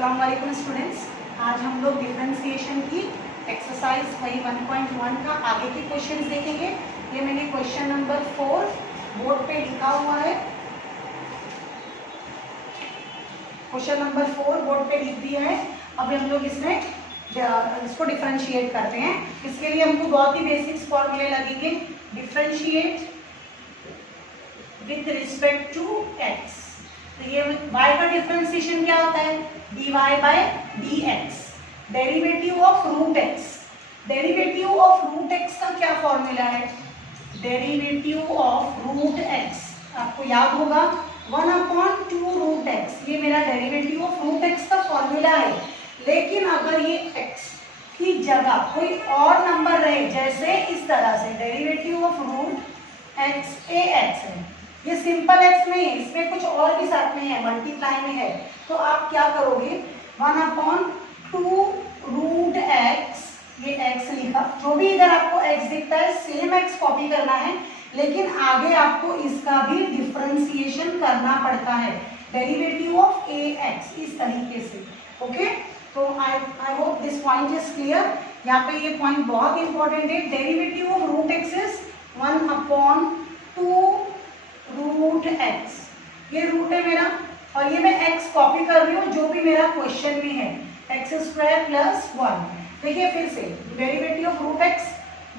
अस्सलाम वालेकुम स्टूडेंट्स। आज हम लोग डिफरेंशिएशन की एक्सरसाइज वही 1.1 का आगे के क्वेश्चंस देखेंगे। ये मैंने क्वेश्चन नंबर 4 बोर्ड पे लिखा हुआ है। क्वेश्चन नंबर 4 बोर्ड पे लिख दिया है। अब हम लोग इसको डिफरेंशिएट करते हैं। इसके लिए हमको बहुत ही बेसिक्स फॉर्मूले लगेंगे। Differentiate with respect to x. तो ये y का डिफरेंशिएशन क्या होता है? dy by dx, derivative of root x। Derivative of root x का क्या फॉर्मूला है? डेरिवेटिव ऑफ रूट x आपको याद होगा 1/2 रूट x। ये मेरा डेरिवेटिव ऑफ रूट x का फॉर्मूला है। लेकिन अगर ये x की जगह कोई और नंबर रहे, जैसे इस तरह से derivative of root x a x है, ये सिंपल x नहीं है, इसमें कुछ और भी साथ में है, मल्टीप्लाई में है, तो आप क्या करोगे 1/2 रूट x, ये x लिखा, जो भी इधर आपको x दिखता है सेम x कॉपी करना है, लेकिन आगे आपको इसका भी डिफरेंशिएशन करना पड़ता है, डेरिवेटिव ऑफ ax इस तरीके से। ओके, तो I hope this point is clear. यहाँ पे ये पॉइंट बहुत इंपॉर्टेंट है। Derivative of root x is 1/2 root x। ये रूट है मेरा और ये मैं x कॉपी कर रही हूँ जो भी मेरा क्वेश्चन में है, x² + 1। देखिए फिर से derivative of root x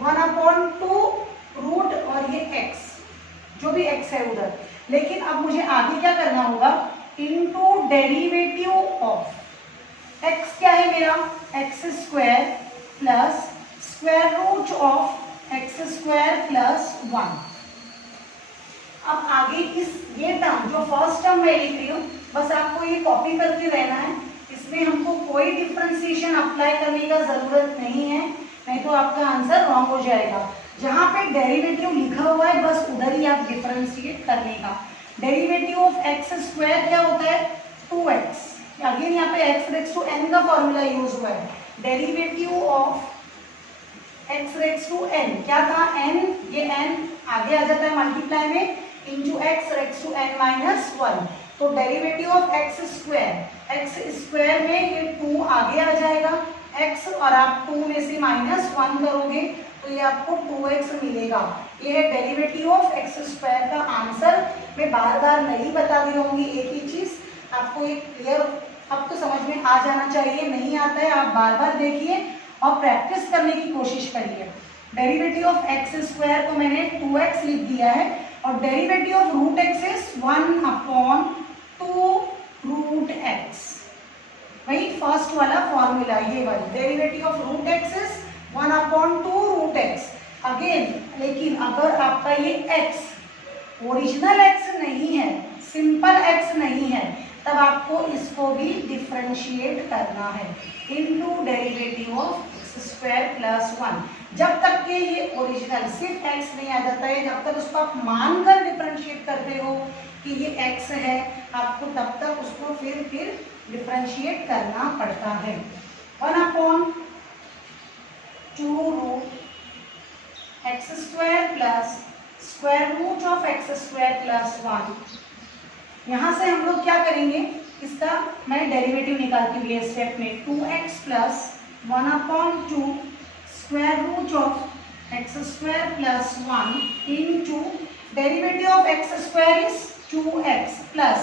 1/2 root और ये x, जो भी x है उधर। लेकिन अब मुझे आगे क्या करना होगा? इनटू डेरिवेटिव ऑफ x क्या है मेरा? x² + square root of x² + 1। अब आगे ये टर्म जो फर्स्ट टर्म मैं लिख रही हूँ, बस आपको ये कॉपी करते रहना है। इसमें हमको कोई डिफरेंशिएशन अप्लाई करने का जरूरत नहीं है, नहीं तो आपका आंसर रॉन्ग हो जाएगा। जहाँ पे डेरिवेटिव लिखा हुआ है बस उधर ही आप डिफरेंशिएट करने का। डेरिवेटिव ऑफ x² क्या होता है? 2x। अगेन यहाँ पे x⁴n का फॉर्मूला यूज हुआ है। डेरिवेटिव ऑफ x⁴n क्या था? n, ये n आगे आ जाता है मल्टीप्लाई में, इंटू x⁴n - 1। तो डेरिवेटिव ऑफ x² में ये 2 आगे आ जाएगा, x और आप 2 में से -1 करोगे तो ये आपको 2x मिलेगा। ये है डेरिवेटिव ऑफ x² का आंसर। मैं बार बार नहीं बता रही होंगी एक ही चीज, आपको ये क्लियर अब तो समझ में आ जाना चाहिए। नहीं आता है आप बार बार देखिए और प्रैक्टिस करने की कोशिश करिए। डेरिवेटिव ऑफ x² को मैंने 2x लिख दिया है और derivative of root x is 1/2 root x। वही फर्स्ट वाला फॉर्मूला, ये वाली derivative of root x is 1/2 root x। Again लेकिन अगर आपका ये x ओरिजिनल x नहीं है, सिंपल x नहीं है, तब आपको इसको भी डिफरेंशिएट करना है इनटू डेरिवेटिव ऑफ x² + 1। जब तक के ये ओरिजिनल सिर्फ x नहीं आ जाता है, जब तक उसको आप मानकर डिफरेंशिएट करते हो कि ये x है, आपको तब तक उसको फिर डिफरेंशिएट करना पड़ता है। 1/2 root x² + square root of x² + 1। यहाँ से हम लोग क्या करेंगे? इसका मैं डेरिवेटिव निकालती हूँ ये स्टेप में। 2x + 1/2 square root of x² + 1 into derivative of x² is 2x plus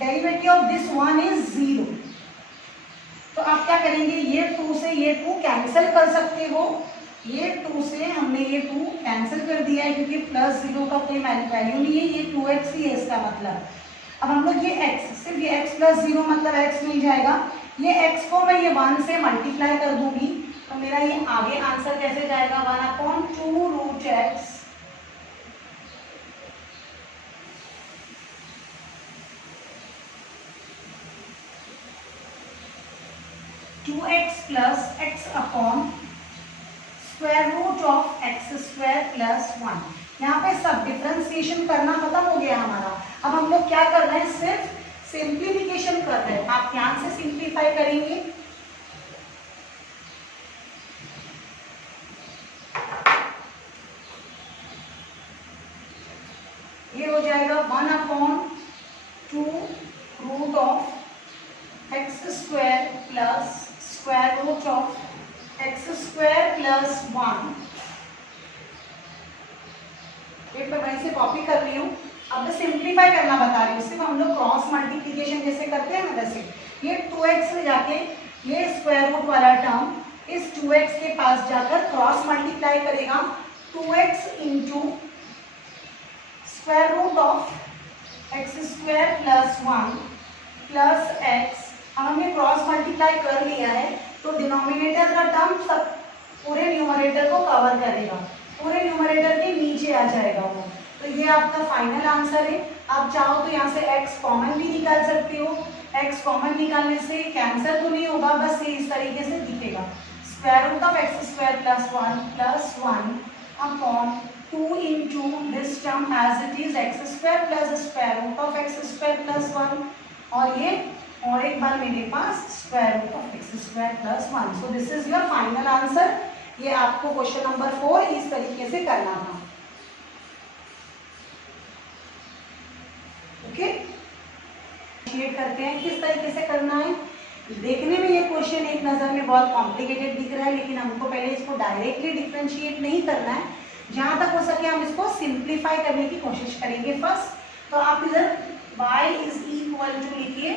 derivative of this 1 is 0। तो आप क्या करेंगे? ये 2 से ये 2 कैंसिल कर सकते हो। ये 2 से हमने ये 2 कैंसिल कर दिया है क्योंकि +0 का कोई वैल्यू नहीं है, ये 2x ही है इसका मतलब। अब हम लोग ये x, सिर्फ ये x + 0 मतलब x मिल जाएगा। ये x को मैं ये 1 से मल्टीप्लाई कर दूंगी तो मेरा ये आगे आंसर कैसे जाएगा? 1/2 root x 2x + x/√ of x² + 1। यहाँ पे सब डिफरेंशिएशन करना खत्म हो गया हमारा। अब हम लोग क्या कर रहे हैं? सिर्फ सिंप्लीफिकेशन कर रहे हैं। आप ध्यान से सिंप्लीफाई करेंगे। ये हो जाएगा 1/2 root of x square plus square root of x square plus 1। ये मैं वहीं से कॉपी कर रही हूँ। अब मैं सिंप्लीफाई करना बता रही हूँ, सिर्फ हम लोग क्रॉस मल्टीप्लीकेशन जैसे करते हैं ना वैसे। ये 2x से जाके ये स्क्वायर रूट वाला टर्म इस 2x के पास जाकर क्रॉस मल्टीप्लाई करेगा 2x into square root of x square plus 1 plus x. अब हमने क्रॉस मल्टीप्लाई कर लिया है तो डिनोमिनेटर का टर्म सब पूरे न्यूमरेटर को कवर करेगा, पूरे न्यूमरेटर के नीचे आ जाएगा वो। तो ये आपका फाइनल आंसर है। आप चाहो तो यहाँ से x कॉमन भी निकाल सकते हो। x कॉमन निकालने से कैंसिल तो नहीं होगा, बस ये इस तरीके से दिखेगा, square root of x square plus 1 upon 2 into this term as it is x square plus square root of x square plus 1, और ये और एक बार मेरे पास square root of x square plus 1। So this is your final answer. ये आपको question number 4 इस तरीके से करना था। ओके, करते हैं किस तरीके से करना है। देखने में ये क्वेश्चन एक नज़र में बहुत कॉम्प्लिकेटेड दिख रहा है, लेकिन हमको पहले इसको डायरेक्टली डिफरेंशिएट नहीं करना है। जहाँ तक हो सके हम इसको सिंप्लीफाई करने की कोशिश करेंगे फर्स्ट। तो आप इधर y इज इक्वल टू लिखिए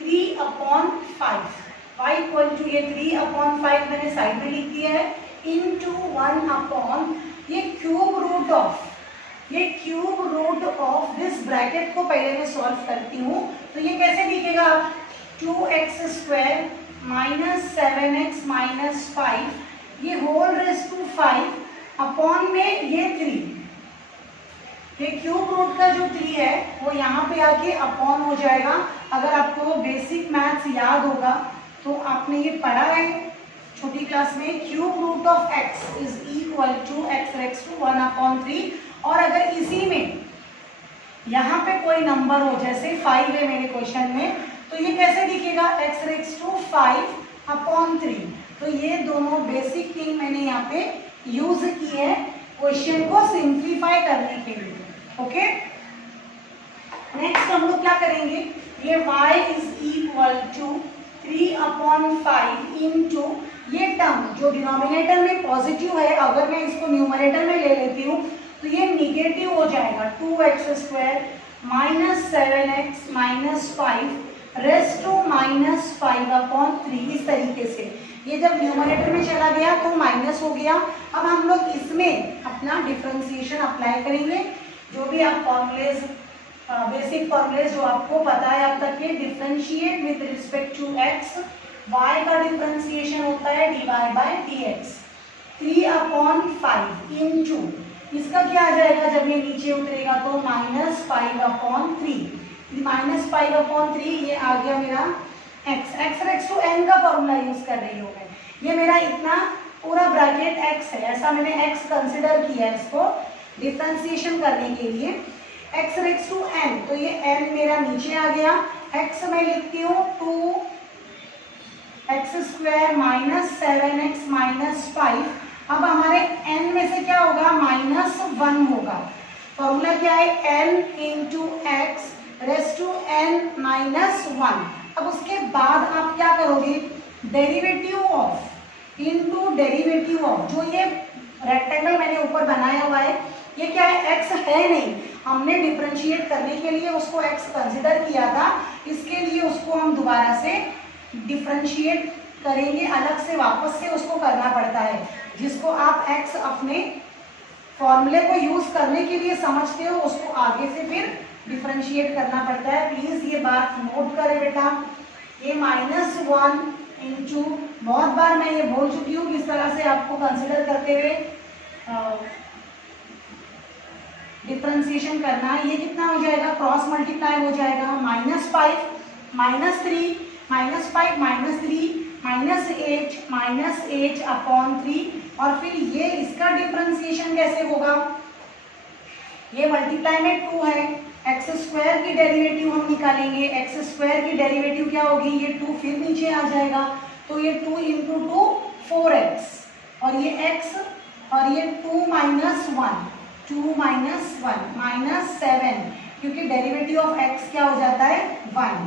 3/5। y इक्वल टू ये 3/5 मैंने साइड में लिख दिया है, इंटू 1 अपॉन ये cube root of this bracket को पहले मैं सॉल्व करती हूँ। तो ये कैसे दिखेगा, 2x square minus 7x minus 5 ये होल रेस टू 5 अपॉन में ये 3। ये क्यूब रूट का जो 3 है वो यहाँ पे आके अपॉन हो जाएगा। अगर आपको बेसिक मैथ्स याद होगा तो आपने ये पढ़ा है छोटी क्लास में, cube root of x is equal to x raise to 1/3। और अगर इसी में यहाँ पे कोई नंबर हो, जैसे 5 है मेरे क्वेश्चन में, तो ये कैसे दिखेगा, x रेक्स टू 5/3। तो ये दोनों बेसिक थिंग मैंने यहाँ पे यूज की है क्वेश्चन को सिंप्लीफाई करने के लिए। ओके, नेक्स्ट हम लोग क्या करेंगे, ये y is equal to 3/5 into ये टर्म जो डिनोमिनेटर में पॉजिटिव है, अगर मैं इसको न्यूमरेटर में ले लेती हूँ तो ये निगेटिव हो जाएगा, 2x square minus 7x minus 5 raise to minus 5/3। इस तरीके से ये जब न्यूमरेटर में चला गया तो माइनस हो गया। अब हम लोग इसमें अपना डिफरेंशिएशन अप्लाई करेंगे। जो भी आप फॉर्मूलेज, बेसिक फॉर्मूलेज जो आपको पता है अब तक के, differentiate with respect to x, y का डिफरेंशिएशन होता है dy बाय dx। 3/5 इंटू इसका क्या आ जाएगा, जब ये नीचे उतरेगा तो -5/3। -5/3 ये आ गया मेरा x रेक्स टू n का फॉर्मूला यूज कर रही हूँ मैं। ये मेरा इतना पूरा ब्रैकेट x है, ऐसा मैंने x कंसिडर किया है इसको डिफरेंशिएशन करने के लिए। x रेक्स टू n, तो ये n मेरा नीचे आ गया। x मैं लिखती हूँ 2x square minus 7x minus 5। अब हमारे n में से क्या होगा, -1 होगा। फॉर्मूला क्या है, n into x raise to n minus 1। अब उसके बाद आप क्या करोगे, derivative of into derivative of, जो ये रेक्टेंगल मैंने ऊपर बनाया हुआ है ये क्या है, x है नहीं, हमने डिफरेंशिएट करने के लिए उसको x कंसिडर किया था, इसके लिए उसको हम दोबारा से डिफरेंशिएट करेंगे, अलग से वापस से उसको करना पड़ता है, जिसको आप x अपने फॉर्मूले को यूज करने के लिए समझते हो उसको आगे से फिर डिफरेंशिएट करना पड़ता है। प्लीज ये बात नोट करें बेटा। ये -1 इंटू, बहुत बार मैं ये बोल चुकी हूँ किस तरह से आपको कंसिडर करते हुए डिफरेंशिएशन करना है। ये कितना हो जाएगा, क्रॉस मल्टीप्लाई हो जाएगा, -5 -3 -5 -3 -8/3। और फिर ये इसका डिफरेंशिएशन कैसे होगा, ये मल्टीप्लाई में 2 है, एक्स स्क्वायर की डेरिवेटिव हम निकालेंगे। एक्स स्क्वायर की डेरिवेटिव क्या होगी, ये 2 फिर नीचे आ जाएगा, तो ये 2 इंटू 2 4x, और ये x, और ये 2 -1 -7, क्योंकि डेरिवेटिव ऑफ x क्या हो जाता है 1।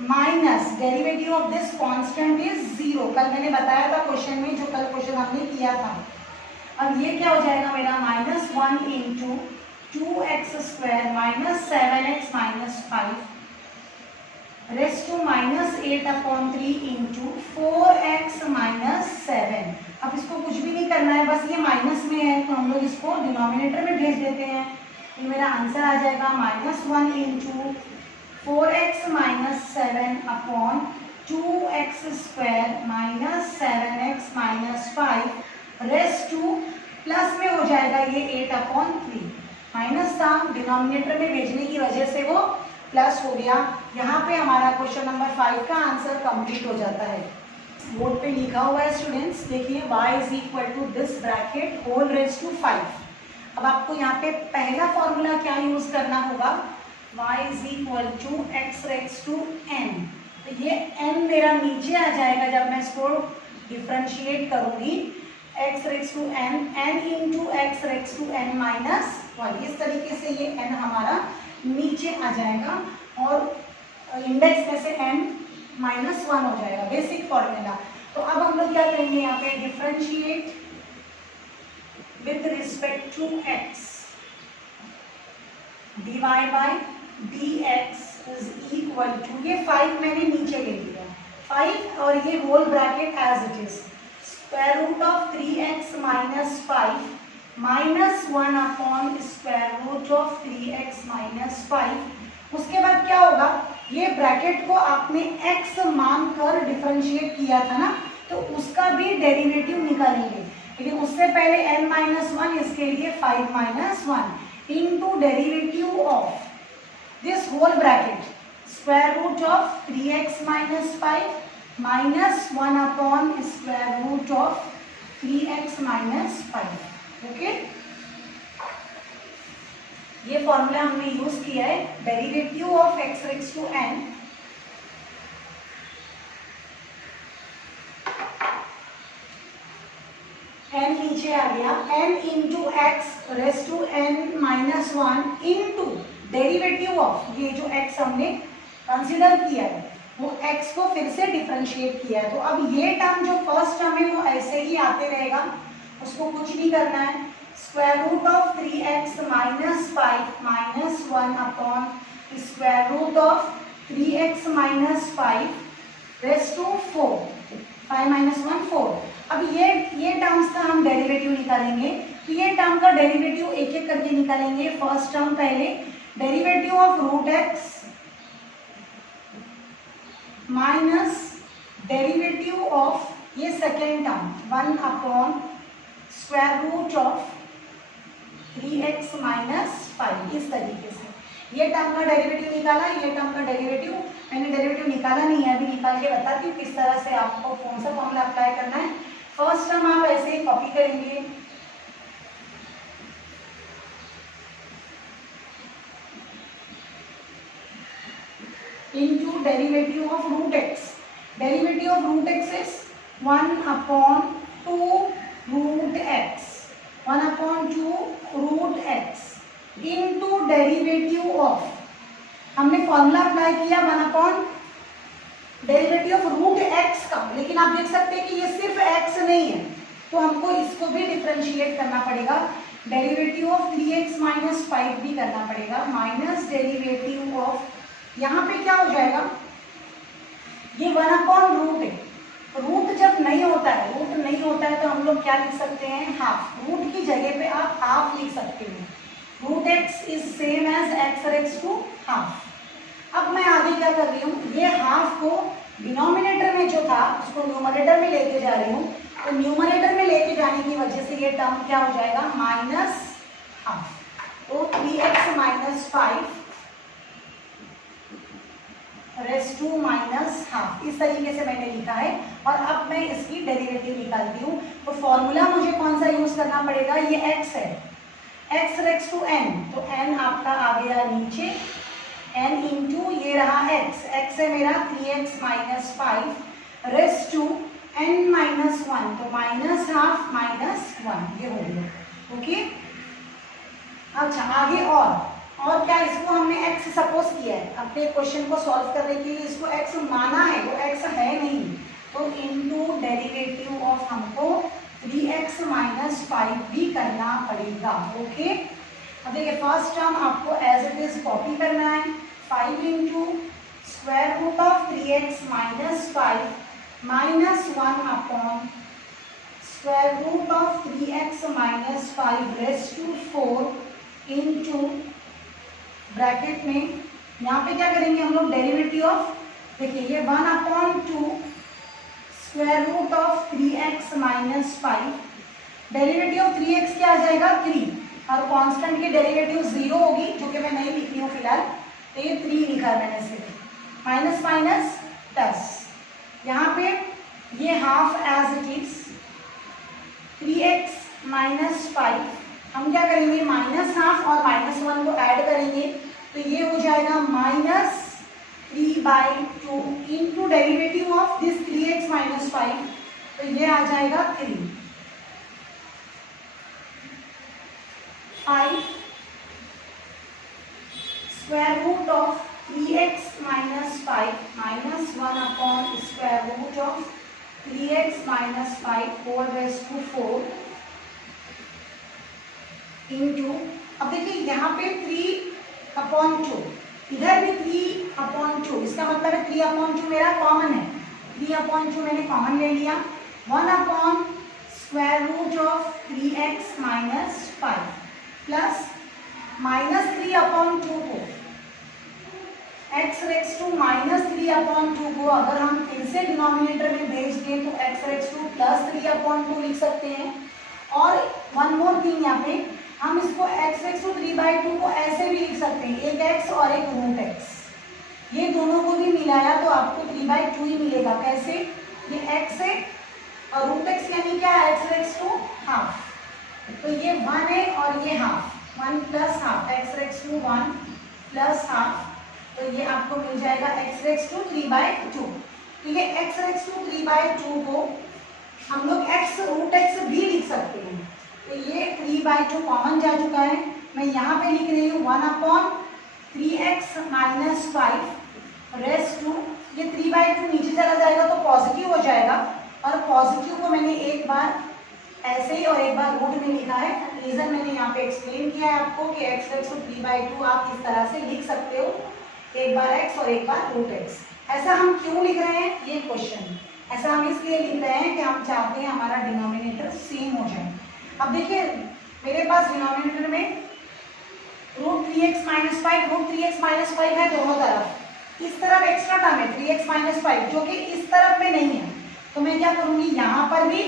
Minus derivative of this constant is 0। कल मैंने बताया था क्वेश्चन में, जो कल क्वेश्चन हमने किया था। अब ये क्या हो जाएगा मेरा, -1 into 2x² minus 7x minus 5 raise to -8/3 into 4x minus 7। अब इसको कुछ भी नहीं करना है, बस ये माइनस में है तो हम लोग इसको डिनोमिनेटर में भेज देते हैं। तो मेरा आंसर आ जाएगा -1 into 4x minus 7 2x² minus 7x minus 5 raise two plus में हो जाएगा ये 8/3। माइनस था, डिनोमिनेटर में भेजने की वजह से वो प्लस हो गया। यहाँ पे हमारा क्वेश्चन नंबर 5 का आंसर कंप्लीट हो जाता है। बोर्ड पे लिखा हुआ है स्टूडेंट्स, देखिए y is equal to this bracket whole raise to 5। अब आपको यहाँ पे पहला फॉर्मूला क्या यूज करना होगा, y is equal to x raise to n। तो ये n मेरा नीचे आ जाएगा जब मैं इसको डिफ्रेंशिएट करूंगी, x raise to n, n into x raise to n minus 1। इस तरीके से ये n हमारा नीचे आ जाएगा और इंडेक्स में से n -1 हो जाएगा, बेसिक फॉर्मूला। तो अब हम लोग क्या करेंगे, यहाँ पे differentiate with respect to x, dy by dx is equal to, ये 5 मैंने नीचे ले लिया 5 और ये whole bracket as it is square root of 3x minus 5 minus 1 square root of 3x minus 5। उसके बाद क्या होगा, ये ब्रैकेट को आपने x मानकर डिफरेंशिएट किया था ना, तो उसका भी डेरिवेटिव निकालेंगे। लेकिन उससे पहले n-1, इसके लिए 5 - 1 into derivative of this whole bracket square root of 3x minus 5 minus 1 square root of 3x minus 5। Okay, ये फॉर्मूला हमने यूज किया है। Derivative of x raise to n n नीचे आ गया, n into x raise to n minus 1 into derivative of ये जो x हमने कंसिडर किया है वो x को फिर से डिफरेंशिएट किया है। तो अब ये टर्म जो फर्स्ट टर्म है वो ऐसे ही आते रहेगा, उसको कुछ नहीं करना है। Square root of 3x minus 5 minus 1 square root of 3x minus 5 raise to 4, 5 - 1 4। अब ये टर्म्स का हम डेरिवेटिव निकालेंगे। तो ये टर्म का डेरिवेटिव एक एक करके निकालेंगे। फर्स्ट टर्म पहले, derivative of root x minus derivative of ये second term 1 square root of 3x minus 5। इस तरीके से ये टर्म का डेरिवेटिव निकाला, ये टर्म का डेरिवेटिव मैंने डेरिवेटिव निकाला नहीं है, अभी निकाल के बताती हूँ किस तरह से आपको कौन सा फॉर्मूला अप्लाई करना है। फर्स्ट टर्म आप ऐसे ही कॉपी करेंगे, into derivative of root x. Derivative of root x is 1/2 root x, 1/2 root x into derivative of, हमने फॉर्मूला अप्लाई किया 1 डेरिवेटिव ऑफ रूट x का, लेकिन आप देख सकते हैं कि ये सिर्फ x नहीं है, तो हमको इसको भी डिफरेंशिएट करना पड़ेगा। डेरिवेटिव ऑफ 3x माइनस 5 भी करना पड़ेगा, माइनस डेरिवेटिव ऑफ, यहाँ पे क्या हो जाएगा, ये 1/रूट है। रूट जब नहीं होता है, रूट नहीं होता है तो हम लोग क्या लिख सकते हैं, हाफ। रूट की जगह पे आप हाफ लिख सकते हैं। Root x is same as x raise to half. अब मैं आगे क्या कर रही हूँ, ये हाफ को डिनोमिनेटर में जो था उसको न्यूमरेटर में लेके जा रही हूँ। तो न्यूमरेटर में लेके जाने की वजह से ये टर्म क्या हो जाएगा, माइनस हाफ। तो 3x minus 5 raise to minus half, इस तरीके से मैंने लिखा है। और अब मैं इसकी डेरिवेटिव निकालती हूँ। तो फॉर्मूला मुझे कौन सा यूज करना पड़ेगा, ये x है, x रेज टू n, तो n आपका आ गया नीचे, n इंटू ये रहा x, x है मेरा 3x minus 5 raise to n minus 1, तो माइनस हाफ माइनस 1, ये हो गया। ओके, अच्छा आगे और और क्या इसको हमने x सपोज किया है, अपने क्वेश्चन को सॉल्व करने के लिए इसको x माना है, वो x है नहीं, तो इनटू डेरिवेटिव ऑफ हमको 3x माइनस 5 भी करना पड़ेगा। ओके, अब देखिए फर्स्ट टर्म आपको एज इट इज कॉपी करना है, 5 into square root of 3x minus 5 minus 1 upon square root of 3x minus 5 raise to 4 into bracket में यहाँ पे क्या करेंगे हम लोग डेरिवेटिव ऑफ, देखिए ये 1/2 square root of 3x minus 5, derivative of 3x क्या आ जाएगा 3, और कांस्टेंट की डेरिवेटिव 0 होगी जो कि मैं नहीं लिख रही हूँ फिलहाल, तो ये 3 लिखा है मैंने सिर्फ, माइनस माइनस प्लस, यहाँ पे ये half as it is 3x minus 5, हम क्या करेंगे माइनस हाफ और माइनस 1 को ऐड करेंगे, तो ये हो जाएगा minus 3/2 into derivative of this 3x minus 5, तो ये आ जाएगा 5 square root of 3x minus 5 minus 1 upon square root of 3x minus 5 whole raise to 4 into, अब देखिए यहाँ पे 3/2, इधर भी 3/2, इसका मतलब है 3/2 मेरा कॉमन है, 3/2 मैंने कॉमन ले लिया, 1 upon square root of 3x minus 5 plus minus 3/2 को x रेक्स टू माइनस 3/2 को अगर हम फिर से डिनोमिनेटर में भेज दें तो x रेक्स टू प्लस 3/2 लिख सकते हैं, और वन मोर थिंग यहाँ पे हम इसको x रेक्स टू 3/2 को ऐसे भी लिख सकते हैं, एक x और एक रूट x, ये दोनों को भी मिलाया तो आपको 3/2 ही मिलेगा। कैसे, ये x है और रूट x यानी क्या है x रेक्स टू हाफ, तो ये 1 है और ये half, 1 plus half x raise to 1 plus half, तो ये आपको मिल जाएगा x रेक्स टू 3/2। तो ये x रेक्स टू 3/2 को हम लोग x रूट x भी लिख सकते हैं, तो ये 3/2 कॉमन जा चुका है, मैं यहाँ पे लिख रही हूँ 1/3x माइनस 5 रेस टू, ये 3/2 नीचे चला जाएगा तो पॉजिटिव हो जाएगा, और पॉजिटिव को मैंने एक बार ऐसे ही और एक बार रूट में लिखा है, रीजन मैंने यहाँ पे एक्सप्लेन किया है आपको कि x रेक्स टू 3/2 आप इस तरह से लिख सकते हो, एक बार x और एक बार रूट x। ऐसा हम क्यों लिख रहे हैं, ये क्वेश्चन, ऐसा हम इसलिए लिख रहे हैं कि हम चाहते हैं हमारा डिनोमिनेटर सेम हो जाए। अब देखिए मेरे पास डिनोमिनेटर में root 3x minus 5 root 3x minus 5 है दोनों तरफ, इस तरफ एक्स्ट्रा टर्म है 3x माइनस 5 जो कि इस तरफ में नहीं है, तो मैं क्या करूंगी यहाँ पर भी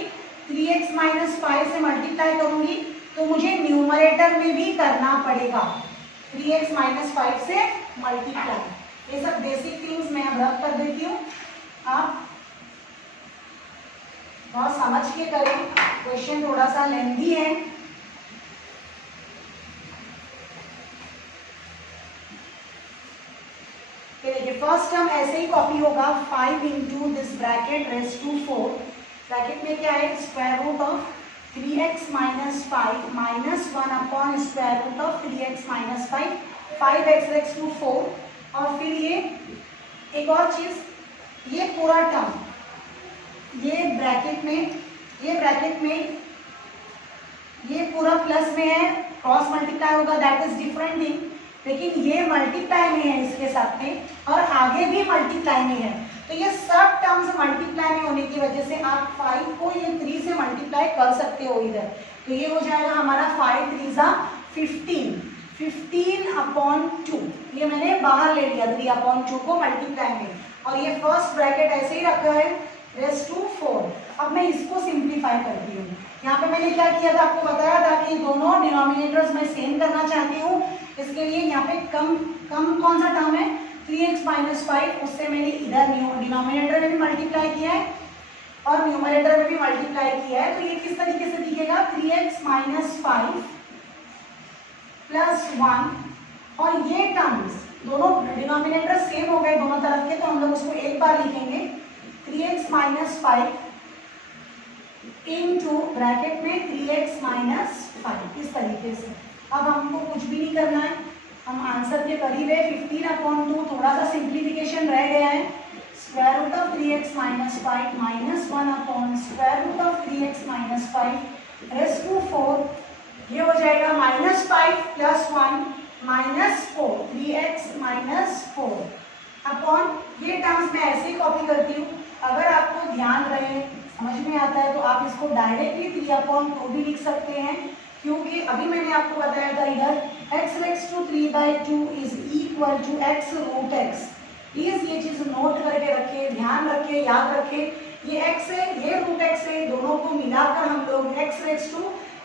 3x माइनस 5 से मल्टीप्लाई करूंगी, तो मुझे न्यूमरेटर में भी करना पड़ेगा 3x माइनस 5 से मल्टीप्लाई। ये सब बेसिक थिंग्स मैं अब रब कर देती हूँ, आप बहुत समझ के करें, क्वेश्चन थोड़ा सा लेंथी है। देखिए फर्स्ट टर्म ऐसे ही कॉपी होगा, 5 into this bracket raise to 4, bracket में क्या है square root of 3x minus 5 minus 1 upon square root of 3x minus 5, 5x raise to 4, और फिर ये एक और चीज, ये पूरा टर्म ये ब्रैकेट में ये पूरा प्लस में है, क्रॉस मल्टीप्लाई होगा, दैट इज डिफरेंट थिंग, लेकिन ये मल्टीप्लाई में है इसके साथ में और आगे भी मल्टीप्लाई में है, तो ये सब टर्म्स मल्टीप्लाई में होने की वजह से आप 5 को ये 3 से मल्टीप्लाई कर सकते हो इधर, तो ये हो जाएगा हमारा 5 3 15/2, ये मैंने बाहर ले लिया 3/2 को मल्टीप्लाई में, और ये फर्स्ट ब्रैकेट ऐसे ही रखा है रेस टू 4। अब मैं इसको सिंप्लीफाई करती हूँ, यहाँ पे मैंने क्या किया था आपको बताया था कि दोनों डिनोमिनेटर्स मैं सेम करना चाहती हूँ, इसके लिए यहाँ पे कम कौन सा टर्म है 3x माइनस 5, उससे मैंने इधर डिनोमिनेटर में भी मल्टीप्लाई किया है और न्यूमरेटर में भी मल्टीप्लाई किया है, तो ये किस तरीके से दिखेगा 3x माइनस 5 प्लस 1, और ये टर्म्स दोनों डिनोमिनेटर सेम हो गए दोनों तरफ के, तो हम लोग उसको एक बार लिखेंगे 3x माइनस 5 इंटू ब्रैकेट में 3x माइनस 5, इस तरीके से। अब हमको कुछ भी नहीं करना है, हम आंसर के करीब है। 15/2 थोड़ा सा सिंप्लीफिकेशन रह गया है। Square root of 3x minus 5 minus 1 upon square root of 3x minus 5 raise to 4, ये हो जाएगा -5 प्लस 1 -4, 3x माइनस 4 अपॉन, ये टर्म्स मैं ऐसे ही कॉपी करती हूँ। अगर आपको ध्यान रहे, समझ में आता है तो आप इसको डायरेक्टली 3/2 भी लिख सकते हैं, क्योंकि अभी मैंने आपको बताया था इधर x raise to 3/2 is equal to x root x। Please ये चीज नोट करके रखें, ध्यान रखें, याद रखें। ये x है, ये रूट x है, दोनों को मिलाकर हम लोग x रेक्स टू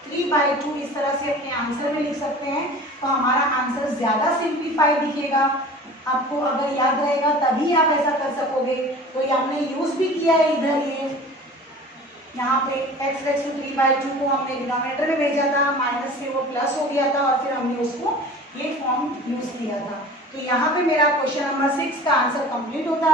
3/2 इस तरह से अपने आंसर में लिख सकते हैं। तो हमारा आंसर ज्यादा सिंप्लीफाई दिखेगा। आपको अगर याद रहेगा तभी आप ऐसा कर सकोगे। तो ये हमने यूज भी किया है इधर, ये यहाँ पे x रेक्स टू 3/2 को हमने डिनोमिनेटर में भेजा था, माइनस से वो प्लस हो गया था और फिर हमने उसको ये फॉर्म यूज किया था। तो यहाँ पे मेरा क्वेश्चन नंबर 6 का आंसर कंप्लीट होता है।